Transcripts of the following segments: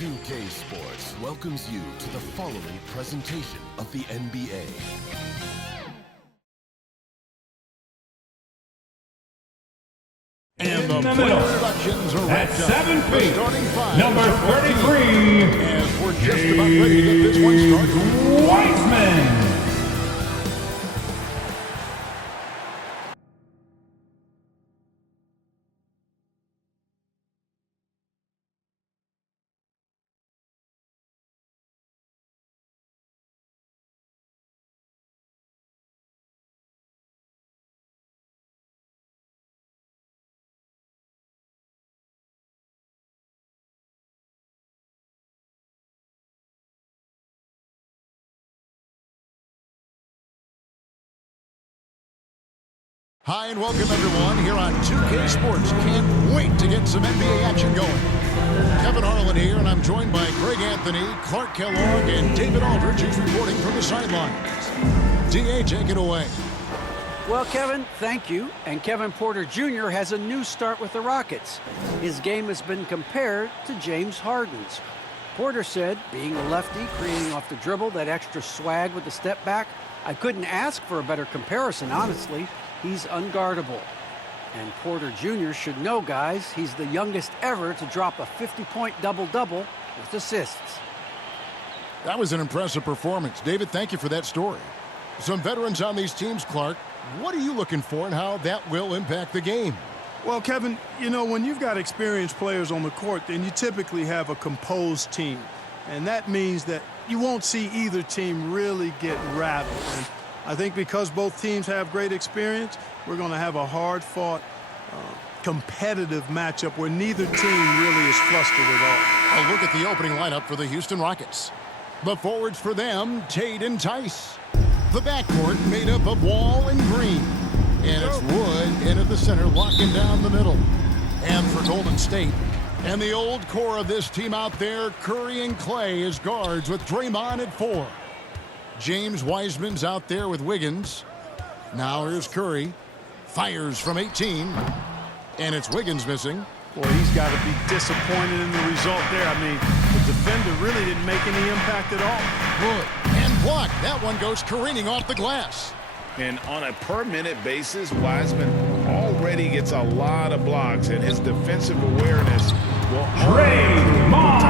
2K Sports welcomes you to the following presentation of the NBA. And the introductions are at 7 feet, starting five, number 33, as we're just about ready to get this one started. Wiseman. Hi and welcome everyone here on 2K Sports. Can't wait to get some NBA action going. Kevin Harlan here, and I'm joined by Greg Anthony, Clark Kellogg, and David Aldridge, who's reporting from the sidelines. DA, take it away. Well, Kevin, thank you. And Kevin Porter Jr. has a new start with the Rockets. His game has been compared to James Harden's. Porter said, being a lefty, creating off the dribble, that extra swag with the step back, I couldn't ask for a better comparison, honestly. He's unguardable. And Porter Jr. should know, guys, he's the youngest ever to drop a 50-point double-double with assists. That was an impressive performance. David, thank you for that story. Some veterans on these teams, Clark. What are you looking for and how that will impact the game? Well, Kevin, you know, when you've got experienced players on the court, then you typically have a composed team. And that means that you won't see either team really get rattled. And I think because both teams have great experience, we're going to have a hard-fought, competitive matchup where neither team really is flustered at all. A look at the opening lineup for the Houston Rockets. The forwards for them, Tate and Tice. The backcourt made up of Wall and Green. And it's Wood in at the center, locking down the middle. And for Golden State, and the old core of this team out there, Curry and Clay as guards with Draymond at 4. James Wiseman's out there with Wiggins. Now here's Curry. Fires from 18. And it's Wiggins missing. Boy, he's got to be disappointed in the result there. I mean, the defender really didn't make any impact at all. Good. And blocked. That one goes careening off the glass. And on a per-minute basis, Wiseman already gets a lot of blocks, and his defensive awareness will Draymond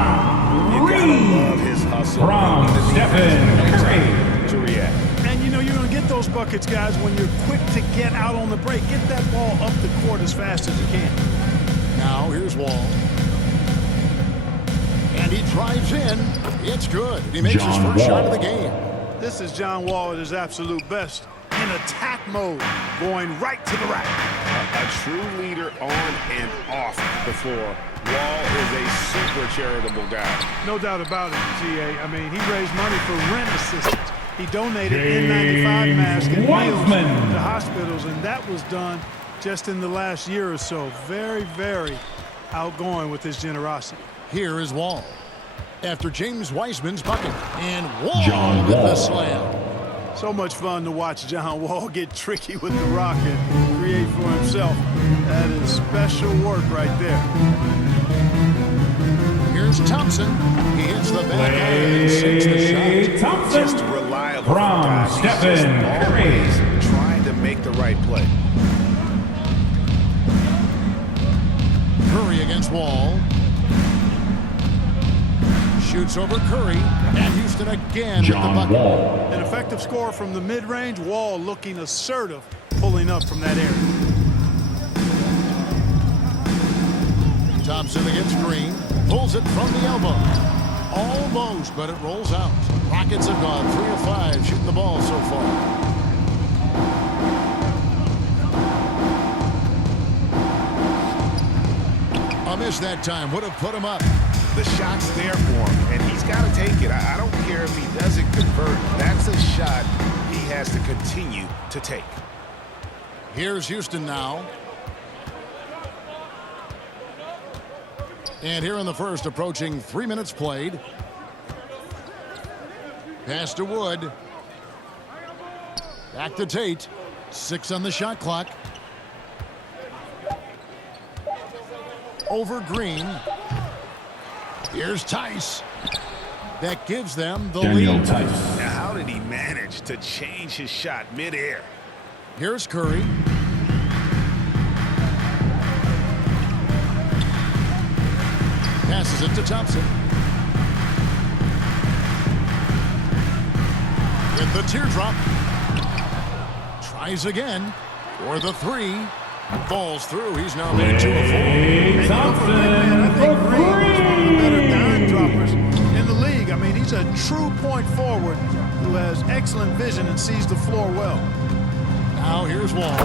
You gotta love his hustle from Stephen Curry to react. And, you know, you're going to get those buckets, guys, when you're quick to get out on the break. Get that ball up the court as fast as you can. Now here's Wall. And he drives in. It's good. He makes his first shot of the game. This is John Wall at his absolute best. In attack mode, going right to the rack. A true leader on and off the floor. Wall is a super charitable guy. No doubt about it, GA. I mean, he raised money for rent assistance. He donated N95 masks and meals to hospitals, and that was done just in the last year or so. Very, very outgoing with his generosity. Here is Wall. After James Wiseman's bucket. And Wall with the slam. So much fun to watch John Wall get tricky with the rock and create for himself. That is special work right there. Here's Thompson. He hits the back and sinks the shot. Thompson Just reliable from Stephen Curry. Trying to make the right play. Curry against Wall. Shoots over Curry, and Houston again with the bucket. An effective score from the mid-range. Wall looking assertive, pulling up from that area. Thompson against Green, pulls it from the elbow. Almost, but it rolls out. Rockets have gone 3 of 5 shooting the ball so far. A miss that time would have put him up. The shot's there for him, and he's got to take it. I don't care if he doesn't convert. That's to take. Here's Houston now. And here in the first, approaching 3 minutes played. Pass to Wood. Back to Tate. 6 on the shot clock. Over Green. Here's Tice. That gives them the Daniel lead. Tice. Now, how did he manage to change his shot midair? Here's Curry. Passes it to Thompson. With the teardrop. Tries again for the 3. Falls through. He's now made 2 of 4. Klay Thompson I think for Green is one of the better dime three. droppers in the league. I mean, he's a true point forward who has excellent vision and sees the floor well. Now here's Wall.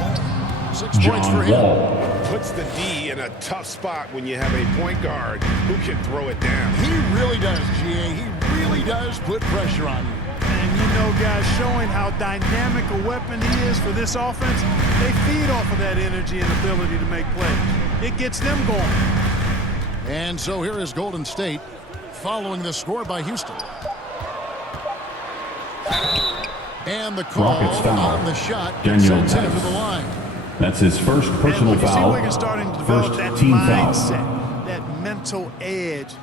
6 points for John him. Wall. Puts the D in a tough spot when you have a point guard who can throw it down. He really does, GA. He really does put pressure on you. And you know, guys, showing how dynamic a weapon he is for this offense, they feed off of that energy and ability to make plays. It gets them going. And so here is Golden State following the score by Houston. And the call Rockets foul. on the shot Daniel sends him to Tice. the line. That's his first And personal when you see foul. Wiggins starting to develop First that team foul. mindset, that mental edge.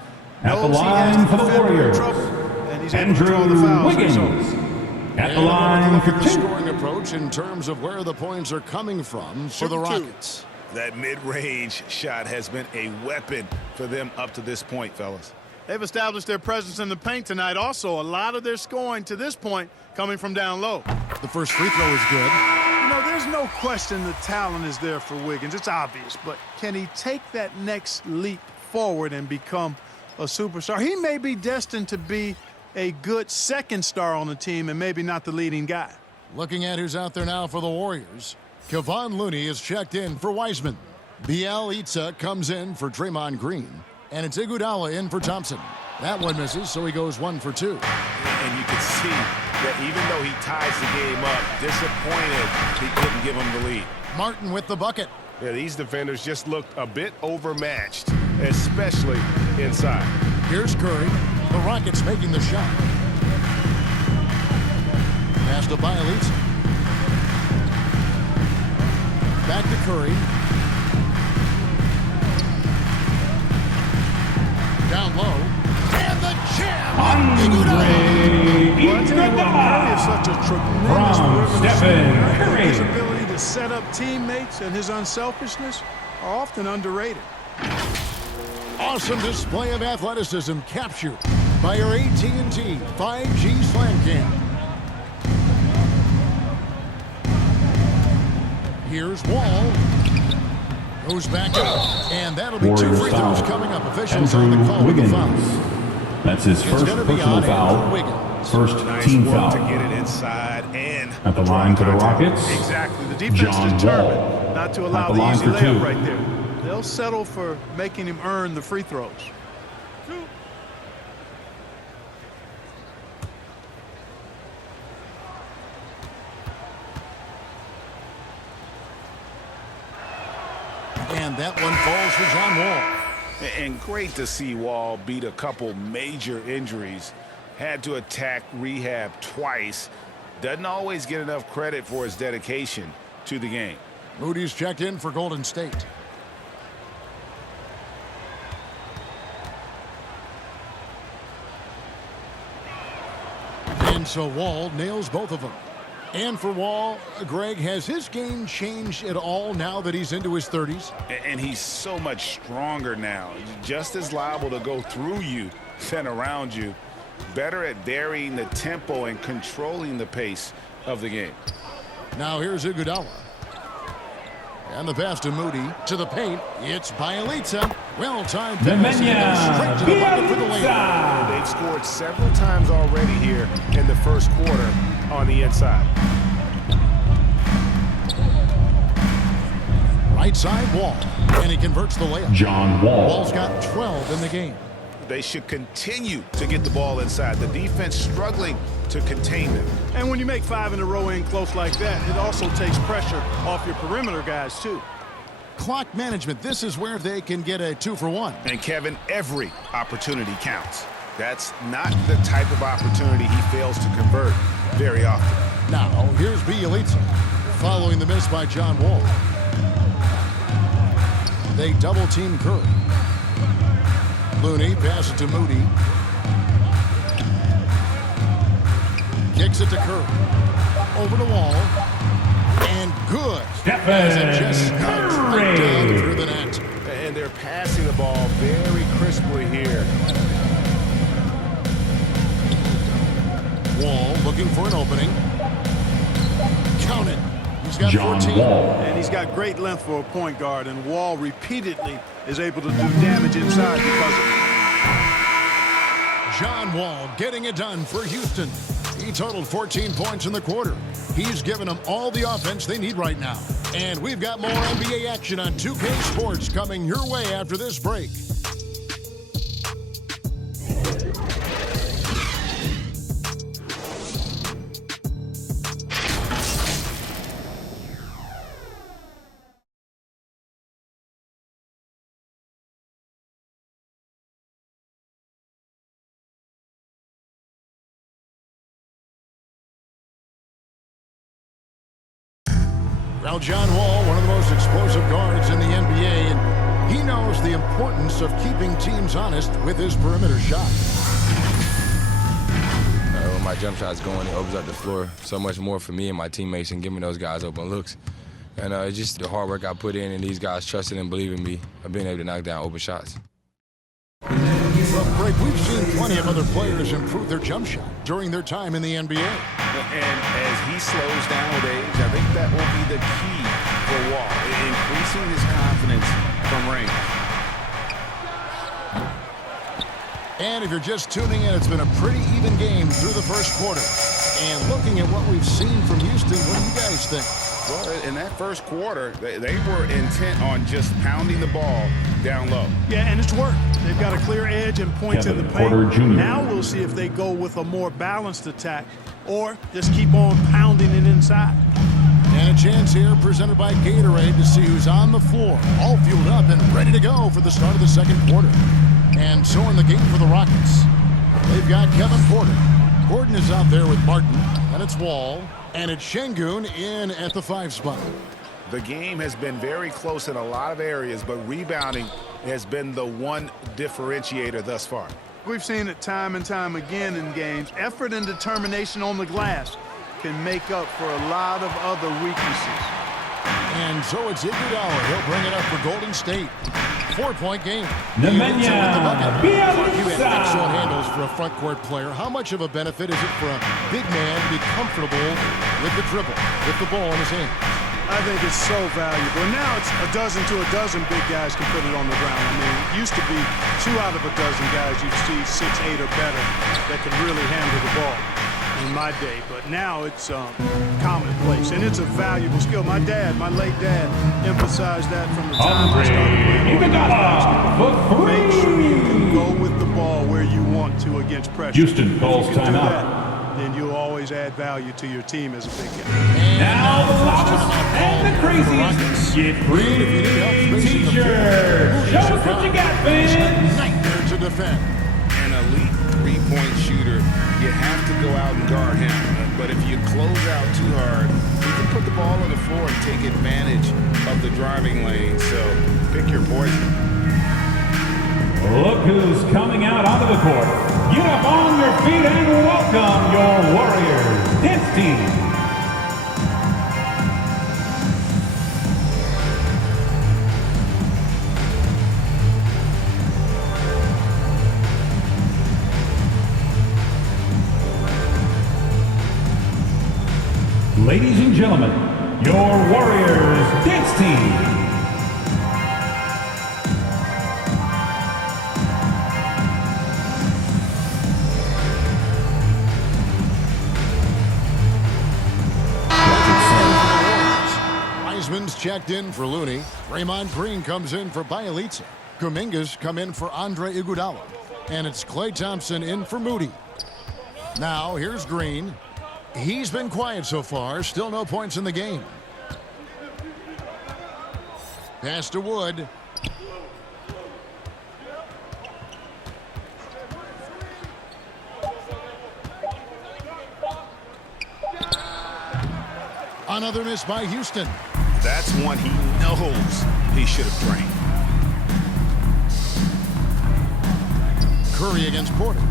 At the knows he line has for the defender in Warriors, trouble, and he's able to draw the Andrew fouls Wiggins. himself. At the And line look for at the 2. scoring approach in terms of where the points are coming from for the Rockets. That mid-range shot has been a weapon for them up to this point, fellas. They've established their presence in the paint tonight. Also, a lot of their scoring to this point coming from down low. The first free throw is good. You know, there's no question the talent is there for Wiggins. It's obvious. But can he take that next leap forward and become a superstar? He may be destined to be a good second star on the team and maybe not the leading guy. Looking at who's out there now for the Warriors. Kevon Looney is checked in for Wiseman. Bielitsa comes in for Draymond Green. And it's Iguodala in for Thompson. That one misses, so he goes 1 for 2. And you can see that even though he ties the game up, disappointed he couldn't give him the lead. Martin with the bucket. Yeah, these defenders just looked a bit overmatched, especially inside. Here's Curry. The Rockets making the shot. Pass to Bielitsa. Back to Curry. Down low. And the jam! Andre Well, I tell you what, Curry is such a tremendous From perimeter Stephen shooter. I think Curry. his ability to set up teammates and his unselfishness are often underrated. Awesome display of athleticism captured by your AT&T 5G Slam Cam. Here's Wall. Goes back up. And that'll be 2 Warriors free throws foul. coming up. Officials on the Andrew call with the Wiggins. foul. That's his It's first gonna be personal on foul. Andrew Wiggins. First Nice team work foul. to get it inside and At the line for the Rockets. Exactly. The defense John is determined Wall. not to At allow the the line easy for layup 2. right there. They'll settle for making him earn the free throws. And that one falls for John Wall. And great to see Wall beat a couple major injuries. Had to attack rehab twice. Doesn't always get enough credit for his dedication to the game. Moody's checked in for Golden State. And so Wall nails both of them. And for Wall, Greg, has his game changed at all now that he's into his 30s? And he's so much stronger now. Just as liable to go through you than around you. Better at varying the tempo and controlling the pace of the game. Now here's Iguodala. And the pass to Moody to the paint. It's Bielitsa. Well-timed pass. He goes straight to the bucket for the layup. They've scored several times already here in the first quarter on the inside. Right side Wall. And he converts the layup. John Wall. Wall's got 12 in the game. They should continue to get the ball inside. The defense struggling to contain them. And when you make 5 in a row in close like that, it also takes pressure off your perimeter guys, too. Clock management, this is where they can get a 2-for-1. And Kevin, every opportunity counts. That's not the type of opportunity he fails to convert very often. Now, here's Bjelica following the miss by John Wall. They double-team Curry. Looney passes it to Moody. Kicks it to Curry. Over to Wall. And good. As it just snugs right down through the net. And they're passing the ball very crisply here. Wall looking for an opening. Count it. He's got John 14. Wall. And he's got great length for a point guard, and Wall repeatedly is able to do damage inside because of it. John Wall getting it done for Houston. He totaled 14 points in the quarter. He's given them all the offense they need right now. And we've got more NBA action on 2K Sports coming your way after this break. Now, John Wall, one of the most explosive guards in the NBA, and he knows the importance of keeping teams honest with his perimeter shot. When my jump shot's going, it opens up the floor so much more for me and my teammates and giving those guys open looks. And it's just the hard work I put in and these guys trusting and believing me of being able to knock down open shots. From break, we've seen plenty of other players improve their jump shot during their time in the NBA. And as he slows down with age, I think that will be the key for Wall, increasing his confidence from range. And if you're just tuning in, it's been a pretty even game through the first quarter. And looking at what we've seen from Houston, what do you guys think? Well, in that first quarter, they were intent on just pounding the ball down low. Yeah, and it's worked. They've got a clear edge and points in the Kevin Porter paint. Jr. Now we'll see if they go with a more balanced attack or just keep on pounding it inside. And a chance here presented by Gatorade to see who's on the floor, all fueled up and ready to go for the start of the second quarter. And so in the game for the Rockets, they've got Kevin Porter. Gordon is out there with Martin, and it's Wall, and it's Şengün in at the 5 spot. The game has been very close in a lot of areas, but rebounding has been the one differentiator thus far. We've seen it time and time again in games. Effort and determination on the glass can make up for a lot of other weaknesses. And so it's Iguodala. He'll bring it up for Golden State. 4-point game. Nemanja You had Bjelica. excellent handles for a front court player. How much of a benefit is it for a big man to be comfortable with the dribble, with the ball in his hand? I think it's so valuable. Now it's a dozen to a dozen big guys can put it on the ground. I mean, it used to be 2 out of a dozen guys you'd see 6, 8 or better that could really handle the ball in my day. But now it's commonplace, and it's a valuable skill. My late dad, emphasized that from the time I started playing Iguodala for Make sure you three. can go with the ball where you want to against pressure. Houston calls If you can do timeout. that, then you'll always add value to your team as a big guy. Now the loudest and the craziest get free t-shirts. Show us what you got, fans. Nightmare to defend. An elite three-point shooter, you have to go out and guard him. But if you close out too hard, you can put the ball on the floor and take advantage of the driving lane. So pick your poison. Look who's coming out onto the court. Get up on your feet and welcome your Warriors dance team. Ladies and gentlemen, your Warriors dance team. Wiseman's checked in for Looney. Draymond Green comes in for Bjelica. Kuminga's come in for Andre Iguodala. And it's Klay Thompson in for Moody. Now, here's Green. He's been quiet so far. Still no points in the game. Pass to Wood. Another miss by Houston. That's one he knows he should have drained. Curry against Porter.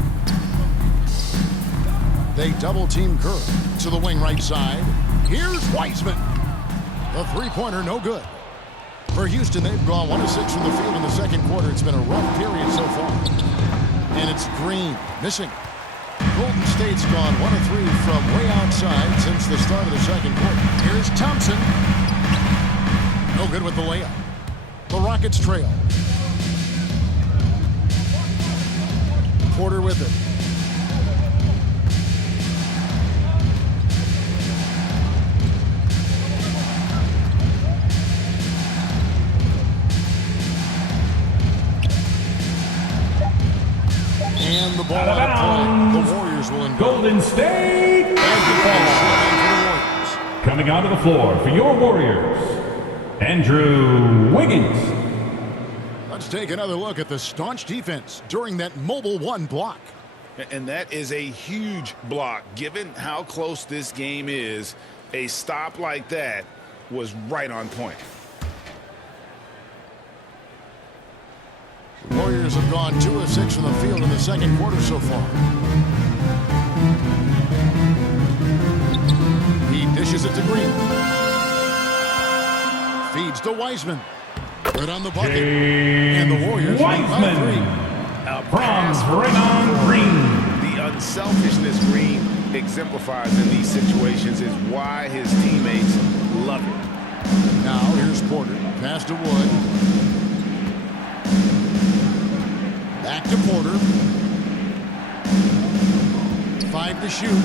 They double-team Curry to the wing right side. Here's Wiseman. The three-pointer, no good. For Houston, they've gone 1 of 6 from the field in the second quarter. It's been a rough period so far. And it's Green missing. Golden State's gone 1 of 3 from way outside since the start of the second quarter. Here's Thompson. No good with the layup. The Rockets trail. Porter with it. And the ball Out of out of play. bounds. The Warriors will engage. Golden State basketball. Coming onto the floor for your Warriors, Andrew Wiggins. Let's take another look at the staunch defense during that mobile one block. And that is a huge block. Given how close this game is, a stop like that was right on point. The Warriors have gone 2 of 6 from the field in the second quarter so far. He dishes it to Green. Feeds to Wiseman. Right on the bucket. And the Warriors Wiseman from Draymond Green. The unselfishness Green exemplifies in these situations is why his teammates love it. Now here's Porter. Pass to Wood. Back to Porter. 5 to shoot.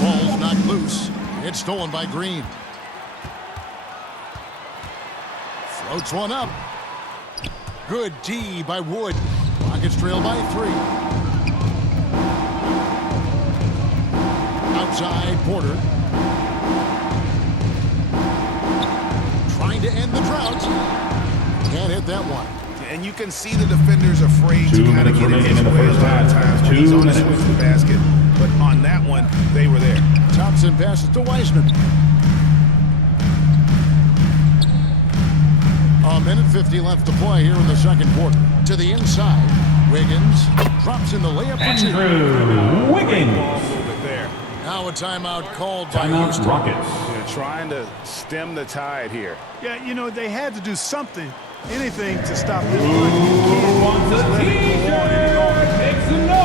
Ball's knocked loose. It's stolen by Green. Floats one up. Good D by Wood. Rockets trail by 3. Outside Porter. Trying to end the drought. Can't hit that one. And you can see the defenders afraid to 2 kind of minutes get in remaining his in the way a first lot of half. times when 2 he's on his minutes. way to the basket. But on that one, they were there. Thompson passes to Wiseman. A minute 50 left to play here in the second quarter. To the inside. Wiggins drops in the layup for 2. Andrew Wiggins. There. Now a timeout called by Timeout Houston. Rockets. They're trying to stem the tide here. Yeah, you know, they had to do something, anything to stop this run. Who wants a t-shirt? Make some noise.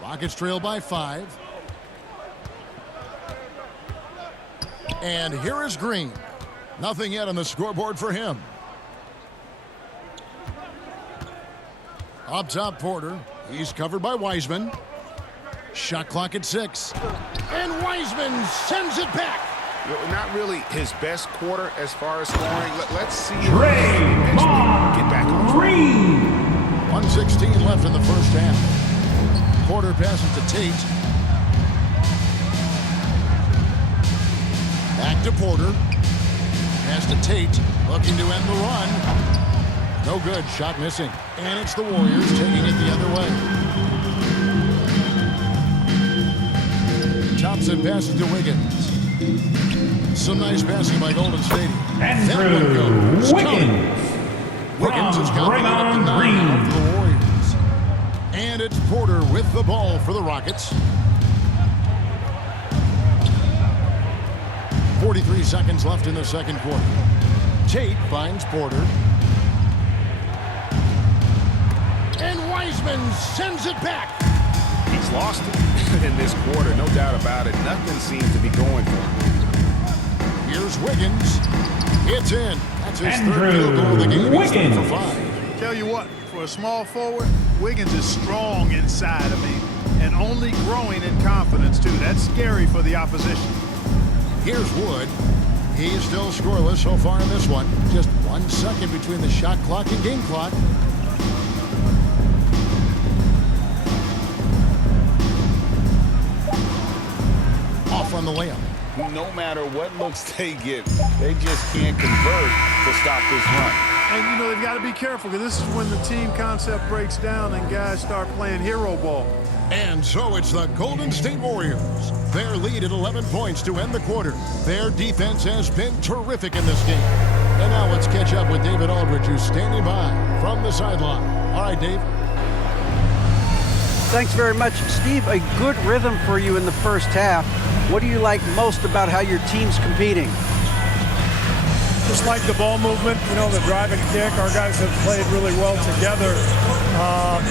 Rockets trail by 5. And here is Green. Nothing yet on the scoreboard for him. Up top, Porter. He's covered by Wiseman. Shot clock at 6. And Wiseman sends it back. Not really his best quarter as far as scoring. Let's see if Draymond get back on track. Green. 1:16 left in the first half. Porter passes to Tate. Back to Porter. Pass to Tate. Looking to end the run. No good. Shot missing. And it's the Warriors taking it the other way. Thompson passes to Wiggins. Some nice passing by Golden State. Andrew Wiggins. Wiggins has got Draymond up to 9 Green. for the Warriors. And it's Porter with the ball for the Rockets. 43 seconds left in the second quarter. Tate finds Porter. And Wiseman sends it back. He's lost it in this quarter, no doubt about it. Nothing seems to be going for him. Here's Wiggins. It's in. That's his Andrew third field goal of the game. He's 3 for Wiggins. 5. Tell you what, for a small forward, Wiggins is strong inside. And only growing in confidence, too. That's scary for the opposition. Here's Wood. He's still scoreless so far in this one. Just 1 second between the shot clock and game clock. Off on the layup. No matter what looks they get, they just can't convert to stop this run. And, you know, they've got to be careful because this is when the team concept breaks down and guys start playing hero ball. And so it's the Golden State Warriors. Their lead at 11 points to end the quarter. Their defense has been terrific in this game. And now let's catch up with David Aldridge, who's standing by from the sideline. All right, Dave. Thanks very much, Steve. A good rhythm for you in the first half. What do you like most about how your team's competing? Just like the ball movement, you know, the drive and kick. Our guys have played really well together.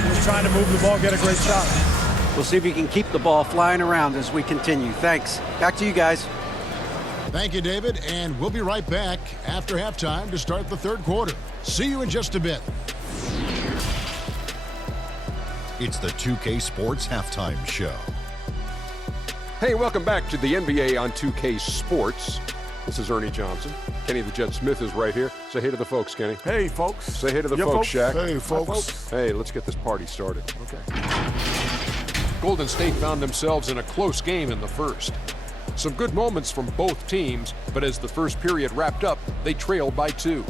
We're trying to move the ball, get a great shot. We'll see if you can keep the ball flying around as we continue. Thanks. Back to you guys. Thank you, David. And we'll be right back after halftime to start the third quarter. See you in just a bit. It's the 2K Sports Halftime Show. Hey, welcome back to the NBA on 2K Sports. This is Ernie Johnson. Kenny the Jet Smith is right here. Say hey to the folks, Kenny. Hey, folks. Say hey to the folks, Shaq. Hey, folks. Hey, let's get this party started. Okay. Golden State found themselves in a close game in the first. Some good moments from both teams, but as the first period wrapped up, they trailed by 2.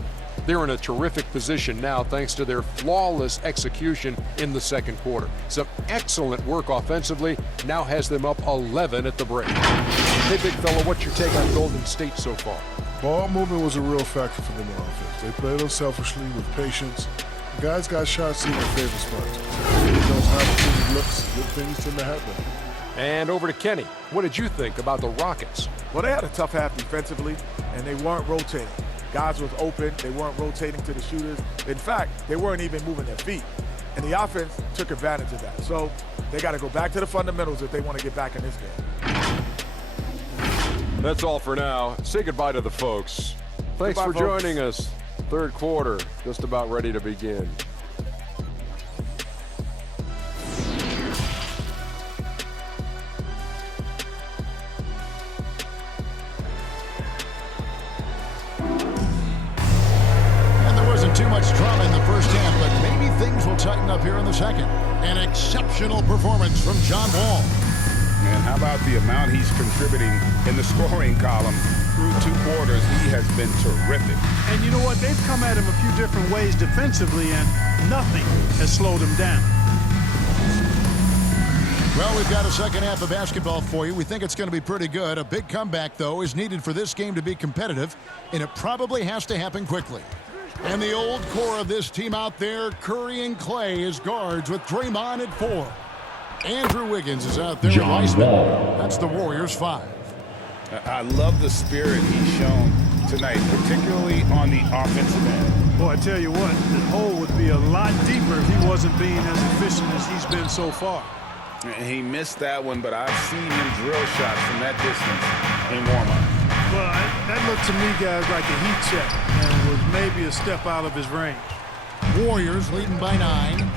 They're in a terrific position now thanks to their flawless execution in the second quarter. Some excellent work offensively now has them up 11 at the break. Hey, big fella, what's your take on Golden State so far? Ball movement was a real factor for them on offense. They played unselfishly with patience. The guys got shots in their favorite spots. Those opportunity looks, good things tend to happen. And over to Kenny. What did you think about the Rockets? Well, they had a tough half defensively, and they weren't rotating. Guys was open. They weren't rotating to the shooters. In fact, they weren't even moving their feet. And the offense took advantage of that. So they got to go back to the fundamentals if they want to get back in this game. That's all for now. Say goodbye to the folks. Thanks Goodbye, for folks. joining us. Third quarter, just about ready to begin. And there wasn't too much drama in the first half, but maybe things will tighten up here in the second. An exceptional performance from John Wall. And how about the amount he's contributing in the scoring column through 2 quarters? He has been terrific. And you know what? They've come at him a few different ways defensively, and nothing has slowed him down. Well, we've got a second half of basketball for you. We think it's going to be pretty good. A big comeback, though, is needed for this game to be competitive, and it probably has to happen quickly. And the old core of this team out there, Curry and Clay as guards with Draymond at 4. Andrew Wiggins is out there with John Wiseman. Wall. That's the Warriors 5. I love the spirit he's shown tonight, particularly on the offensive end. Boy, I tell you what, the hole would be a lot deeper if he wasn't being as efficient as he's been so far. And he missed that one, but I've seen him drill shots from that distance in warm-up. Well, that looked to me, guys, like a heat check, and was maybe a step out of his range. Warriors leading by 9.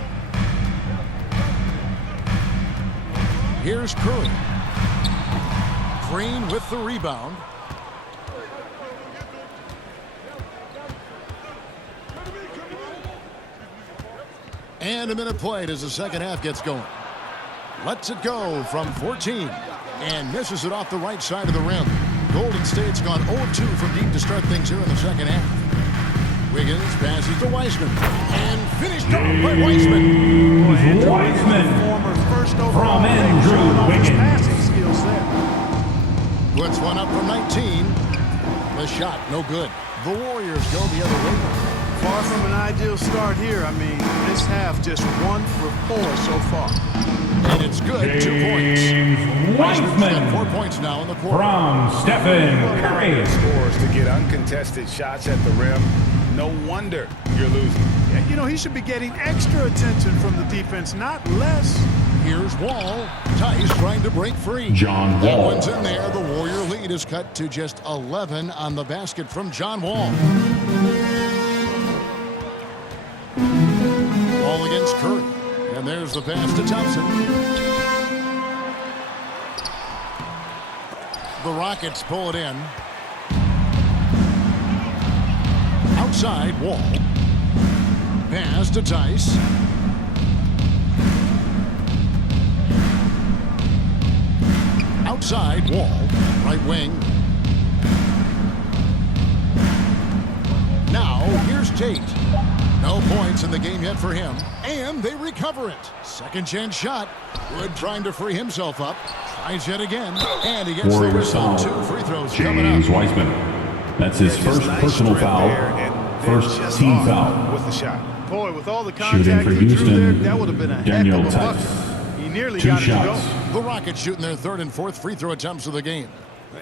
Here's Curry. Green with the rebound. And a minute played as the second half gets going. Lets it go from 14 and misses it off the right side of the rim. Golden State's gone 0-2 from deep to start things here in the second half. Wiggins passes to Wiseman. And finished off by Wiseman. James Wiseman from Andrew Wiggins. Passing skills there. Puts one up from 19. The shot, no good. The Warriors go the other way. Far from an ideal start here. I mean, this half just 1 for 4 so far. And it's good. 2 points. James Wiseman's got Wiseman 4 points now in the quarter. from Stephen Curry. Scores to get uncontested shots at the rim. No wonder you're losing. Yeah, you know, he should be getting extra attention from the defense, not less. Here's Wall. Tice trying to break free. John That Wall. one's in there. The Warrior lead is cut to just 11 on the basket from John Wall. Wall against Curry. And there's the pass to Thompson. The Rockets pull it in. Outside, Wall. Pass to Tice. Outside, Wall. Right wing. Now, here's Tate. No points in the game yet for him. And they recover it. Second chance shot. Wood trying to free himself up. Tries yet again. And he gets the Warriors whistle. foul. 2 free throws James coming up. Wiseman. That's his first personal foul. First team foul. With the shot. Boy, with all the Shooting contact for he drew Houston, there, that would have been a Daniel heck of a Tice. bucket. He nearly 2 got it to shots. go. The Rockets shooting their 3rd and 4th free throw attempts of the game.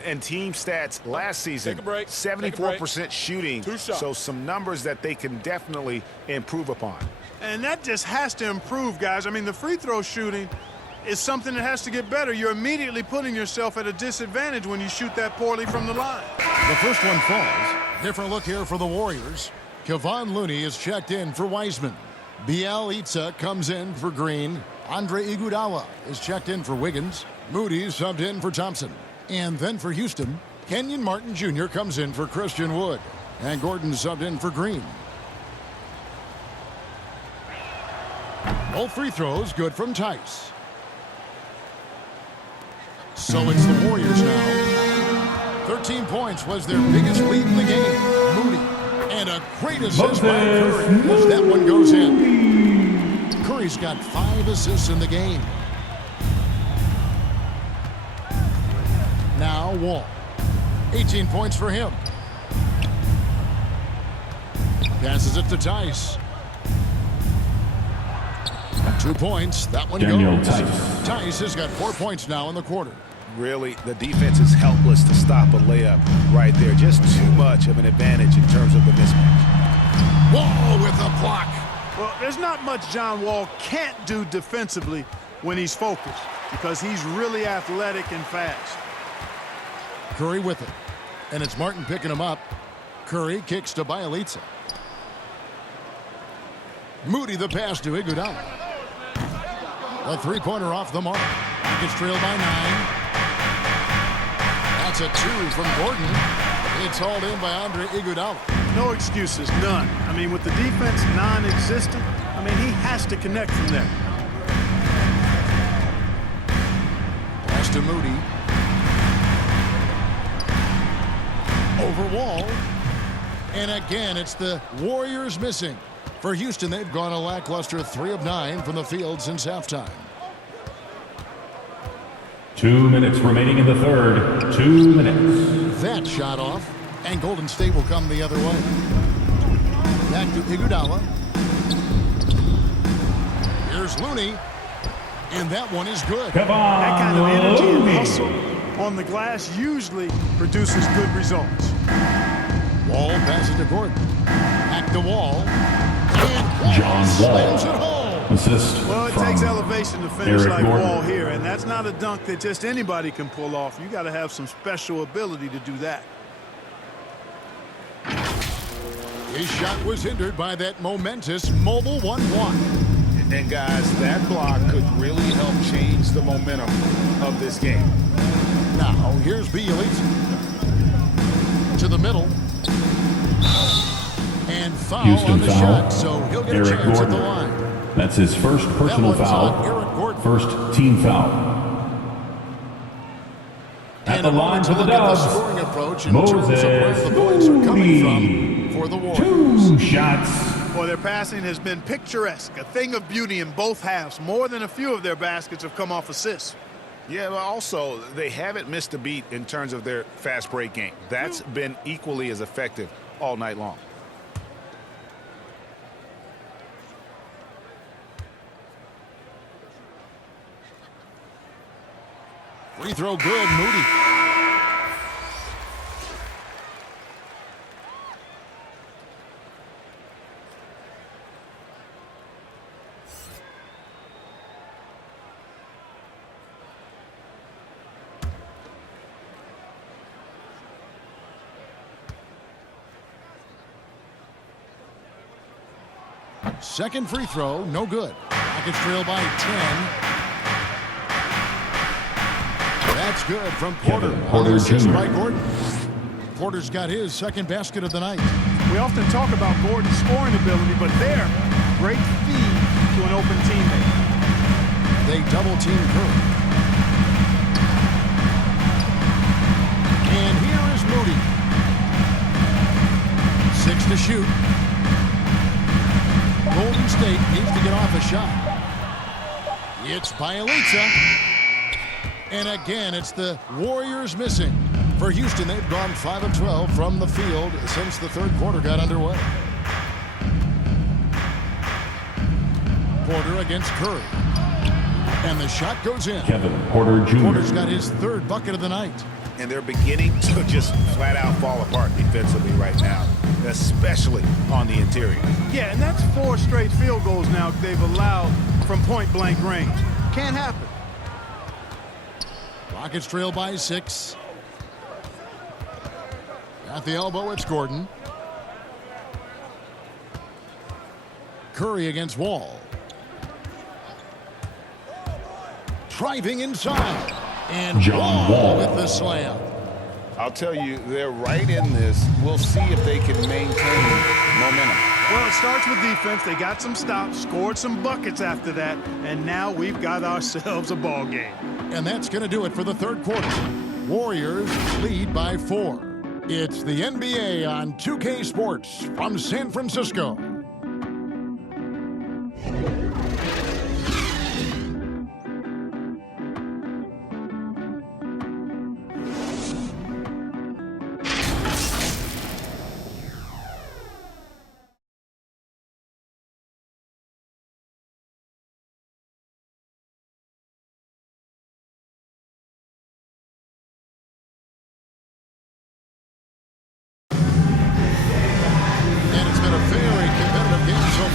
And team stats last season, 74% shooting. So some numbers that they can definitely improve upon. And that just has to improve, guys. I mean, the free throw shooting is something that has to get better. You're immediately putting yourself at a disadvantage when you shoot that poorly from the line. The first one falls. Different look here for the Warriors. Kevon Looney is checked in for Wiseman. Bielitsa comes in for Green. Andre Iguodala is checked in for Wiggins. Moody subbed in for Thompson. And then for Houston, Kenyon Martin Jr. comes in for Christian Wood. And Gordon subbed in for Green. All free throws good from Tice. So it's the Warriors now. 13 points was their biggest lead in the game. Moody. And a great assist by Curry as that one goes in. Curry's got 5 assists in the game. Now Wall. 18 points for him. Passes it to Tice. 2 points. That one Daniel goes. Tice. Tice has got 4 points now in the quarter. Really, the defense is helpless to stop a layup right there. Just too much of an advantage in terms of the mismatch. Wall with a block. Well, there's not much John Wall can't do defensively when he's focused because he's really athletic and fast. Curry with it. And it's Martin picking him up. Curry kicks to Bielitsa. Moody the pass to Iguodala. A three-pointer off the mark. Gets trailed by 9. That's a 2 from Gordon. It's hauled in by Andre Iguodala. No excuses, none. I mean, with the defense non-existent, I mean, he has to connect from there. Pass to Moody. Over Wall. And again, it's the Warriors missing. For Houston, they've gone a lackluster 3 of 9 from the field since halftime. 2 minutes remaining in the third. 2 minutes. That shot off, and Golden State will come the other way. Back to Iguodala. Here's Looney, and that one is good. That kind of energy and Looney. hustle on the glass usually produces good results. Wall passes to Gordon. Back to Wall. And Wall John slams Wall. it home. Assist Well, it from takes elevation to finish Eric like Gordon. Wall here, and that's not a dunk that just anybody can pull off. You got to have some special ability to do that. His shot was hindered by that momentous mobile 1 block. And guys, that block could really help change the momentum of this game. Now, here's Bielitsa. To the middle. And foul Houston on the foul. shot, so he'll get Eric a chance Gordon. at the line. That's his first personal That one's on foul. Eric Gordon. First team foul. At And the a line moment for to the look at the Dubs, scoring approach in terms of where Moses the points are coming Moody from. for the Warriors. 2 shots. Boy, their passing has been picturesque, a thing of beauty in both halves. More than a few of their baskets have come off assists. Yeah, but also they haven't missed a beat in terms of their fast break game. That's been equally as effective all night long. Free throw good, Moody. Second free throw, no good. Rockets trail by 10. That's good from Porter. Porter Jr. by Gordon. Porter's got his second basket of the night. We often talk about Gordon's scoring ability, but there, great feed to an open teammate. They double team Curry. And here is Moody. 6 to shoot. Golden State needs to get off a shot. It's Bjelica. And again, it's the Warriors missing. For Houston, they've gone 5 of 12 from the field since the third quarter got underway. Porter against Curry. And the shot goes in. Kevin Porter Jr. Porter's got his third bucket of the night. And they're beginning to just flat out fall apart defensively right now, especially on the interior. Yeah, and that's 4 straight field goals now they've allowed from point-blank range. Can't happen. Rockets trail by 6. At the elbow, it's Gordon. Curry against Wall. Driving inside. And John Wall with the slam. I'll tell you, they're right in this. We'll see if they can maintain momentum. Well, it starts with defense. They got some stops, scored some buckets after that, and now we've got ourselves a ball game. And that's going to do it for the third quarter. Warriors lead by 4. It's the NBA on 2K Sports from San Francisco.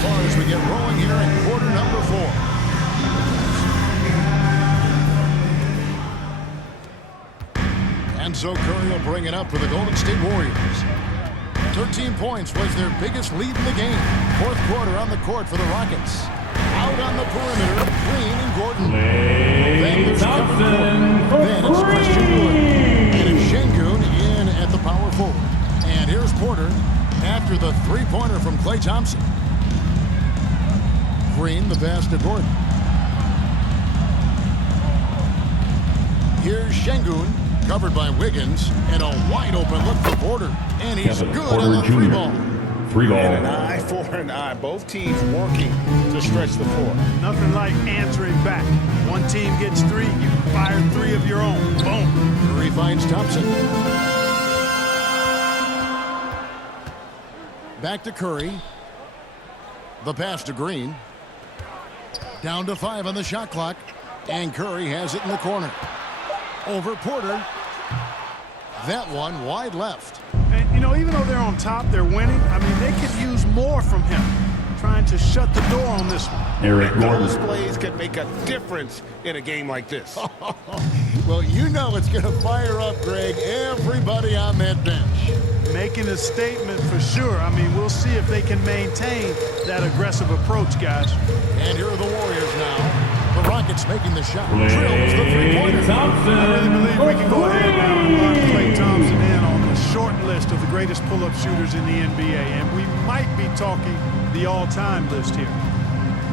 As we get rolling here in quarter number 4. And so Curry will bring it up for the Golden State Warriors. 13 points was their biggest lead in the game. Fourth quarter on the court for the Rockets. Out on the perimeter, Green and Gordon. Then there's Kevin Porter. Then it's Christian Wood. And it's Şengün in at the power forward. And here's Porter after the three-pointer from Klay Thompson. Green, the pass to Gordon. Here's Şengün, covered by Wiggins, and a wide-open look for Porter. And he's Kevin good Porter on the free Jr. ball. Free ball. And an eye for an eye. Both teams working to stretch the floor. Nothing like answering back. One team gets 3, you fire 3 of your own. Boom. Curry finds Thompson. Back to Curry. The pass to Green. Down to 5 on the shot clock. And Curry has it in the corner. Over Porter. That one wide left. And, you know, even though they're on top, they're winning. I mean, they could use more from him. Trying to shut the door on this one. Eric Gordon. Those plays can make a difference in a game like this. Well, you know it's going to fire up, Greg, everybody on that bench. Making a statement for sure. I mean, we'll see if they can maintain that aggressive approach, guys. And here are the Warriors now. The Rockets making the shot. Drills the three-pointer. Thompson. I really believe we can go ahead now and lock Klay Thompson in on the short list of the greatest pull-up shooters in the NBA. And we might be talking the all-time list here.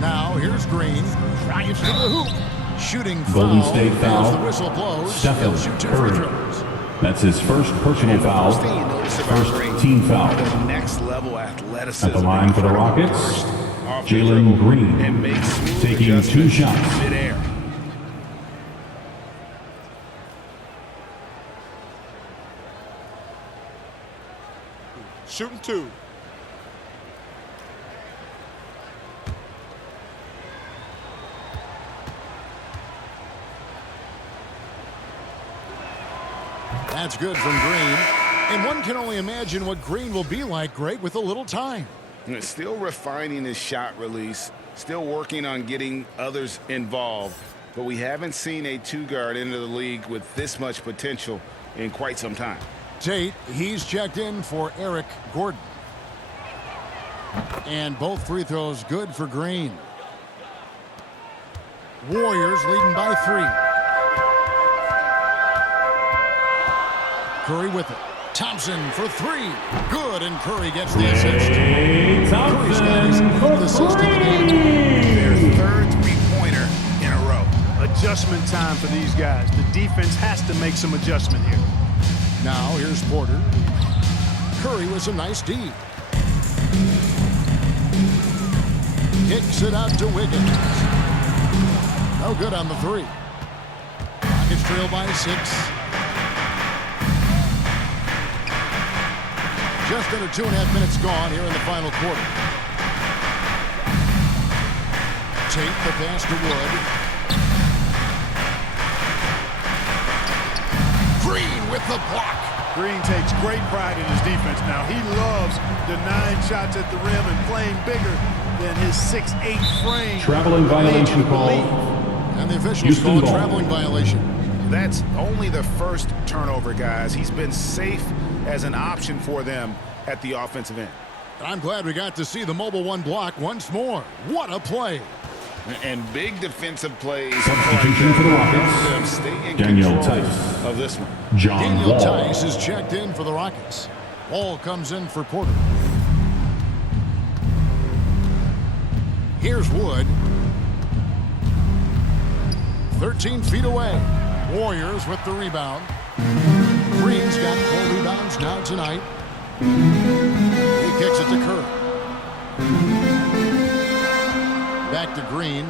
Now, here's Green. Drives to the hoop. Shooting foul. Golden State foul. As the whistle blows, Stephen he'll shoot 2 free Curry. throws. That's his first personal foul. First thing you know, this about First Green. team foul. The next level athleticism. At the line for the Rockets, Off the Jalen dribble Green, and make smooth taking 2 adjustments shots. Mid-air. Shooting 2. That's good from Green. And one can only imagine what Green will be like, great, with a little time. And still refining his shot release, still working on getting others involved. But we haven't seen a 2-guard into the league with this much potential in quite some time. Tate, he's checked in for Eric Gordon. And both free throws good for Green. Warriors leading by 3. Curry with it. Thompson for 3. Good, and Curry gets the assist. Klay Curry's got his 8th assist of the game. Their third three-pointer in a row. Adjustment time for these guys. The defense has to make some adjustment here. Now here's Porter. Curry with some nice D. Kicks it out to Wiggins. No good on the 3. Rockets trail by 6. Just under 2.5 minutes gone here in the final quarter. Tate the pass to Wood. Green with the block. Green takes great pride in his defense now. He loves denying shots at the rim and playing bigger than his 6'8" frame. Traveling violation call. And the officials Houston call a ball. traveling violation. That's only the first turnover, guys. He's been safe as an option for them at the offensive end. I'm glad we got to see the Mobile One block once more. What a play. And big defensive plays. Substitution for the Rockets, Them stay in Daniel control Tice. of this one. John Daniel Wall. Tice is checked in for the Rockets. Wall comes in for Porter. Here's Wood. 13 feet away. Warriors with the rebound. Green's got 4 rebounds now tonight. He kicks it to Curry. Back to Green.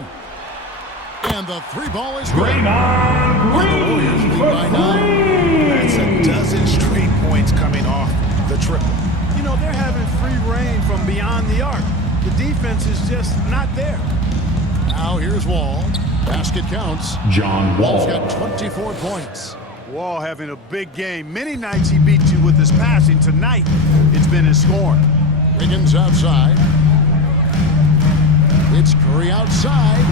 And the 3 ball is good. Warriors lead by 9. That's a dozen straight points coming off the triple. You know, they're having free reign from beyond the arc. The defense is just not there. Now here's Wall. Basket counts. John Wall's Wall. got 24 points. Wall having a big game. Many nights he beat you with his passing. Tonight, it's been his scoring. Wiggins outside. It's Curry outside.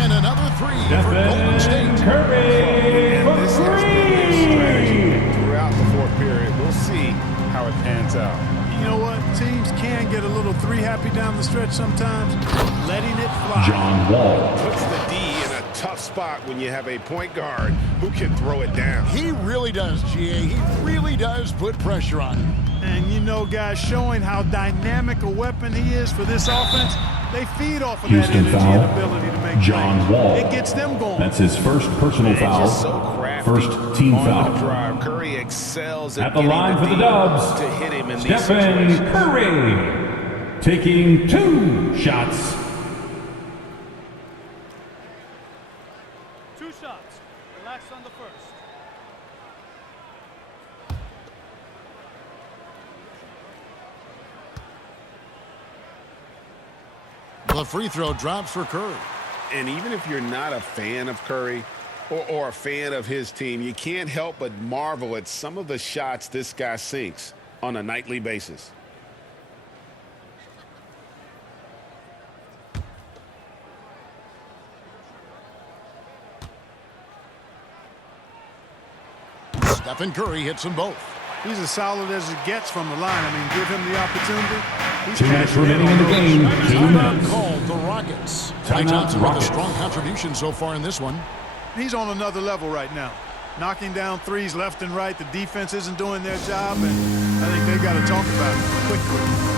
And another 3 for Golden State. Curry And for this has been their strategy Green. throughout the fourth period. We'll see how it pans out. You know what? Teams can get a little 3 happy down the stretch sometimes. Letting it fly. John Wall. Puts the D in a tough spot when you have a point guard who can throw it down. He really does, GA. He really does put pressure on him. And you know, guys, showing how dynamic a weapon he is for this offense, they feed off of Houston that energy foul. and ability to make John plays. Wall. It gets them going. That's his first personal And foul. just so crafty First team on foul. the drive. Curry excels At the getting line for the D Dubs, to hit him in these Stephen situations. Curry, taking 2 shots. 2 shots. Relax on the first. The free throw drops for Curry. And even if you're not a fan of Curry or a fan of his team, you can't help but marvel at some of the shots this guy sinks on a nightly basis. Stephen Curry hits them both. He's as solid as it gets from the line. I mean, give him the opportunity. He's 2 minutes cashing remaining on in the those. game. 2 Timeout minutes. called the Rockets. Clay Timeout, Thompson with a Rockets. strong contribution so far in this one. He's on another level right now. Knocking down threes left and right. The defense isn't doing their job, and I think they've got to talk about it quickly.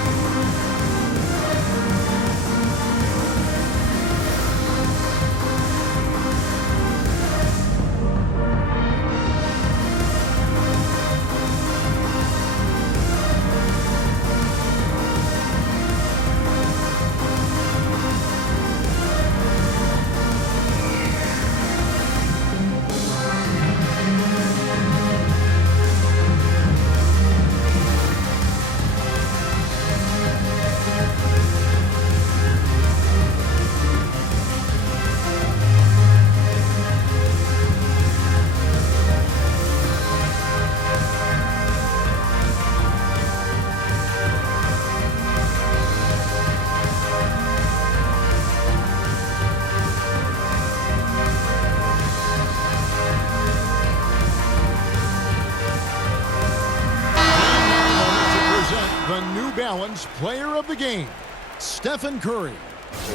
Allen's player of the game, Stephen Curry.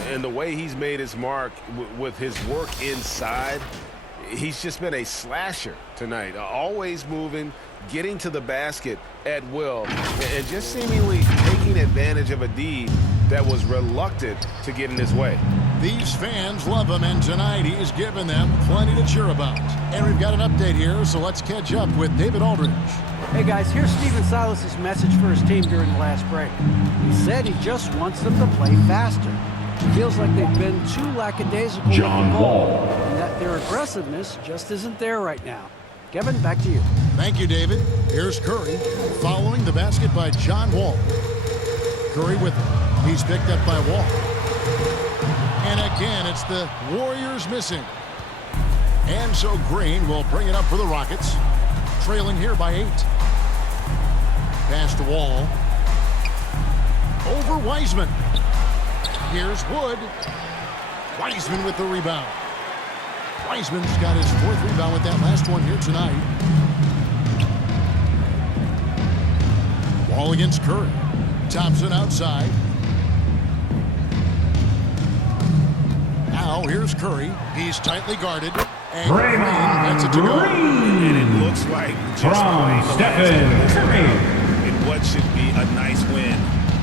And the way he's made his mark with his work inside, he's just been a slasher tonight. Always moving, getting to the basket at will, and just seemingly taking advantage of a D that was reluctant to get in his way. These fans love him, and tonight he's given them plenty to cheer about. And we've got an update here, so let's catch up with David Aldridge. Hey guys, here's Stephen Silas' message for his team during the last break. He said he just wants them to play faster. He feels like they've been too lackadaisical with the ball, and that their aggressiveness just isn't there right now. Kevin, back to you. Thank you, David. Here's Curry, following the basket by John Wall. Curry with him. He's picked up by Wall. And again, it's the Warriors missing. And so Green will bring it up for the Rockets, trailing here by 8. Pass to Wall. Over Wiseman. Here's Wood. Wiseman with the rebound. Wiseman's got his 4th rebound with that last one here tonight. Wall against Curry. Thompson outside. Now here's Curry. He's tightly guarded. And Green gets it to go. And it looks like just from Stephen Curry. In what should be a nice win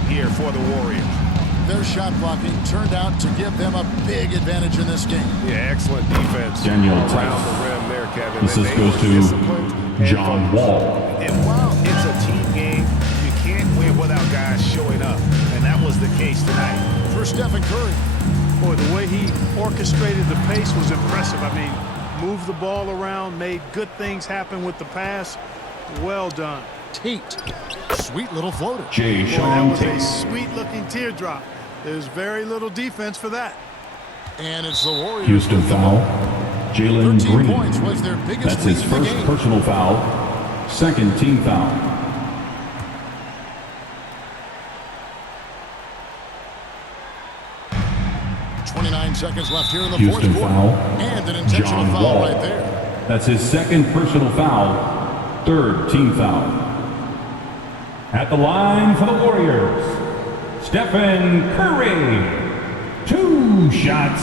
here for the Warriors. Their shot blocking turned out to give them a big advantage in this game. Yeah, excellent defense Daniel around Tice. the rim there, Kevin. This goes to John Wall. And while it's a team game, you can't win without guys showing up. And that was the case tonight. For Stephen Curry. Boy, the way he orchestrated the pace was impressive. I mean, moved the ball around, made good things happen with the pass. Well done. Tate. Sweet little floater. Jay Boy, that Sean was a Tate. sweet-looking teardrop. There's very little defense for that. And it's the Warriors. Houston foul. Jalen 13 Green. points was their biggest That's his lead in the first game. personal foul. 2nd team foul. Seconds left here in the Houston 4th quarter. foul. And an intentional John foul Wall. right there. That's his 2nd personal foul. 3rd team foul. At the line for the Warriors, Stephen Curry. 2 shots.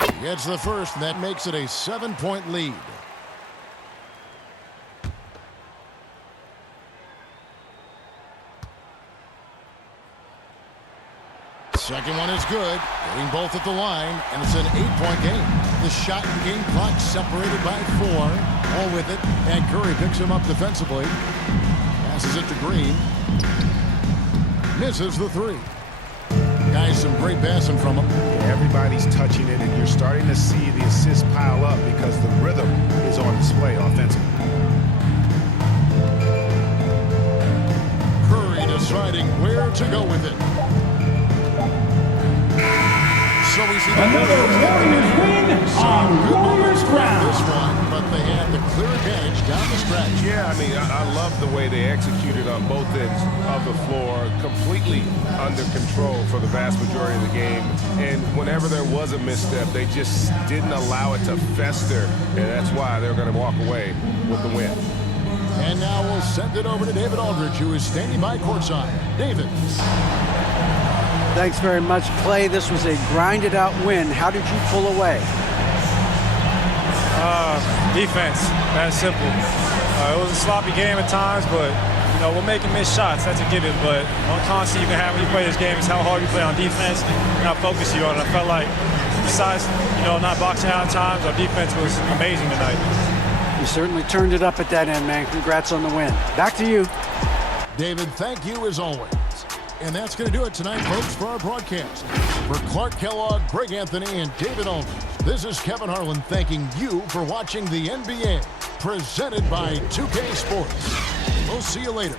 He gets the first, and that makes it a 7-point lead. Second one is good, getting both at the line, and it's an 8-point game. The shot and game clock separated by 4, all with it, and Curry picks him up defensively. Passes it to Green. Misses the 3. Guys, some great passing from him. Everybody's touching it, and you're starting to see the assists pile up because the rhythm is on display offensively. Curry deciding where to go with it. So we see the Another Warriors win on Warriors ground. This one, but they had the clear advantage down the stretch. Yeah, I mean, I love the way they executed on both ends of the floor, completely under control for the vast majority of the game. And whenever there was a misstep, they just didn't allow it to fester, and that's why they're going to walk away with the win. And now we'll send it over to David Aldridge, who is standing by courtside. David. Thanks very much, Clay. This was a grinded-out win. How did you pull away? Defense. That's simple. It was a sloppy game at times, but you know we're making missed shots. That's a given. But one constant you can have when you play this game is how hard you play on defense and how focused you are. And I felt like, besides not boxing out at times, our defense was amazing tonight. You certainly turned it up at that end, man. Congrats on the win. Back to you. David, thank you as always. And that's going to do it tonight, folks, for our broadcast. For Clark Kellogg, Greg Anthony, and David Aldridge, this is Kevin Harlan thanking you for watching the NBA, presented by 2K Sports. We'll see you later.